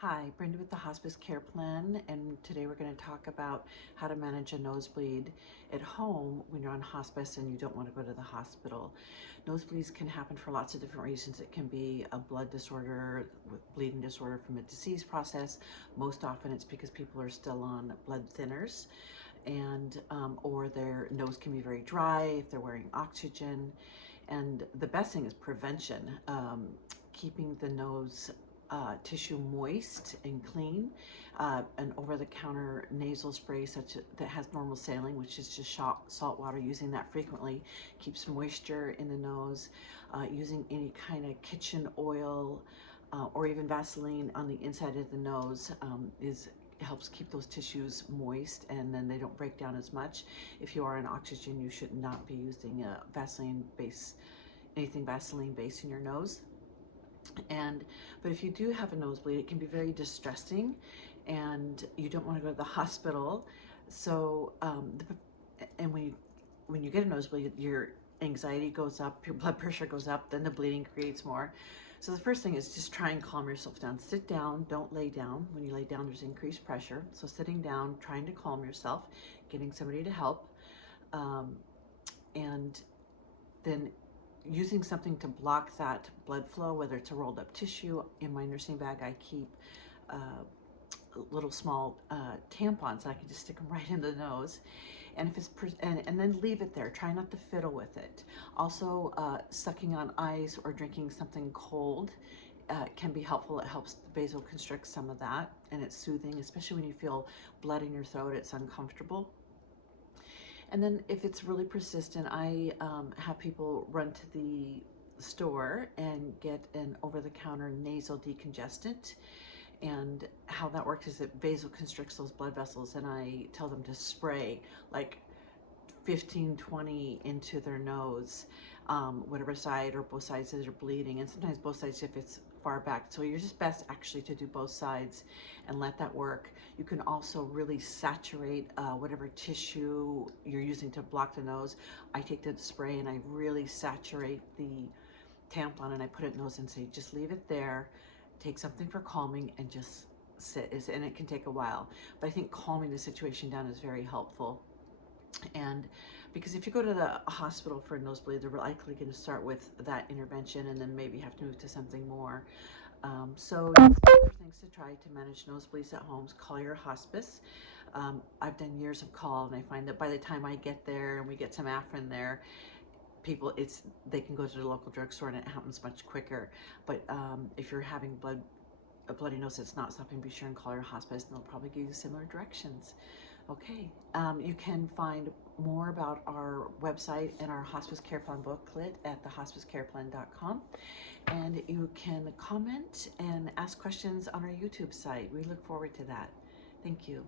Hi, Brenda with the Hospice Care Plan, and today we're going to talk about how to manage a nosebleed at home when you're on hospice and you don't want to go to the hospital. Nosebleeds can happen for lots of different reasons. It can be a blood disorder, bleeding disorder from a disease process. Most often it's because people are still on blood thinners, and or their nose can be very dry if they're wearing oxygen. And the best thing is prevention, keeping the nose tissue moist and clean. An over-the-counter nasal spray that has normal saline, which is just salt water, using that frequently keeps moisture in the nose. Using any kind of kitchen oil or even Vaseline on the inside of the nose helps keep those tissues moist, and then they don't break down as much. If you are on oxygen, you should not be using anything Vaseline based in your nose. But if you do have a nosebleed, it can be very distressing, and you don't want to go to the hospital. So, and when you get a nosebleed, your anxiety goes up, your blood pressure goes up, then the bleeding creates more. So the first thing is just try and calm yourself down. Sit down, don't lay down. When you lay down, there's increased pressure. So sitting down, trying to calm yourself, getting somebody to help, and then using something to block that blood flow, whether it's a rolled up tissue. In my nursing bag, I keep little small tampons. I can just stick them right in the nose, and if it's and then leave it there. Try not to fiddle with it. Also, sucking on ice or drinking something cold can be helpful. It helps vasoconstrict some of that, and it's soothing, especially when you feel blood in your throat. It's uncomfortable. And then if it's really persistent, I have people run to the store and get an over-the-counter nasal decongestant. And how that works is it vasoconstricts those blood vessels, and I tell them to spray like 15-20 into their nose, whatever side or both sides that are bleeding, and sometimes both sides if it's far back. So you're just best actually to do both sides and let that work. You can also really saturate whatever tissue you're using to block the nose. I take the spray and I really saturate the tampon, and I put it in the nose and say, just leave it there, take something for calming, and just sit. And it can take a while, but I think calming the situation down is very helpful. And because if you go to the hospital for a nosebleed, they're likely going to start with that intervention and then maybe have to move to something more. So other things to try to manage nosebleeds at home: call your hospice. I've done years of call, and I find that by the time I get there and we get some Afrin there, they can go to the local drugstore and it happens much quicker. But if you're having a bloody nose that's not stopping, be sure and call your hospice, and they'll probably give you similar directions. Okay, you can find more about our website and our Hospice Care Plan booklet at thehospicecareplan.com, and you can comment and ask questions on our YouTube site. We look forward to that. Thank you.